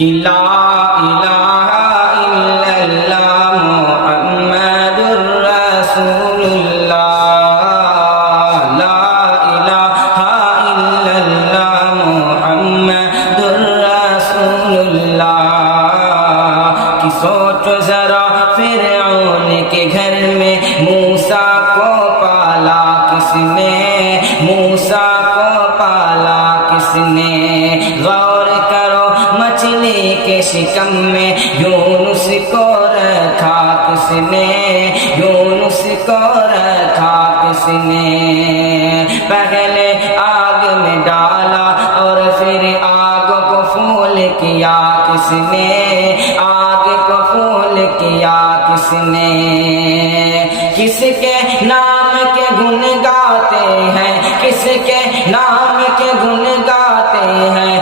کہ لا الہ الا اللہ محمد الرسول اللہ، لا الہ الا اللہ محمد الرسول اللہ۔ کہ سوچو ذرا فرعون کے گھر میں موسیٰ کو پالا کس نے، موسیٰ کو پالا کس نے؟ غور کرو مچھلی کے شکم میں یونس کو رکھا کس نے، یونس کو رکھا کس نے؟ پہلے آگ میں ڈالا اور پھر آگ کو پھول کیا کس نے، آگ کو پھول کیا کس نے؟ کس کے نام کے گن گاتے ہیں، کس کے نام کے گن گاتے ہیں؟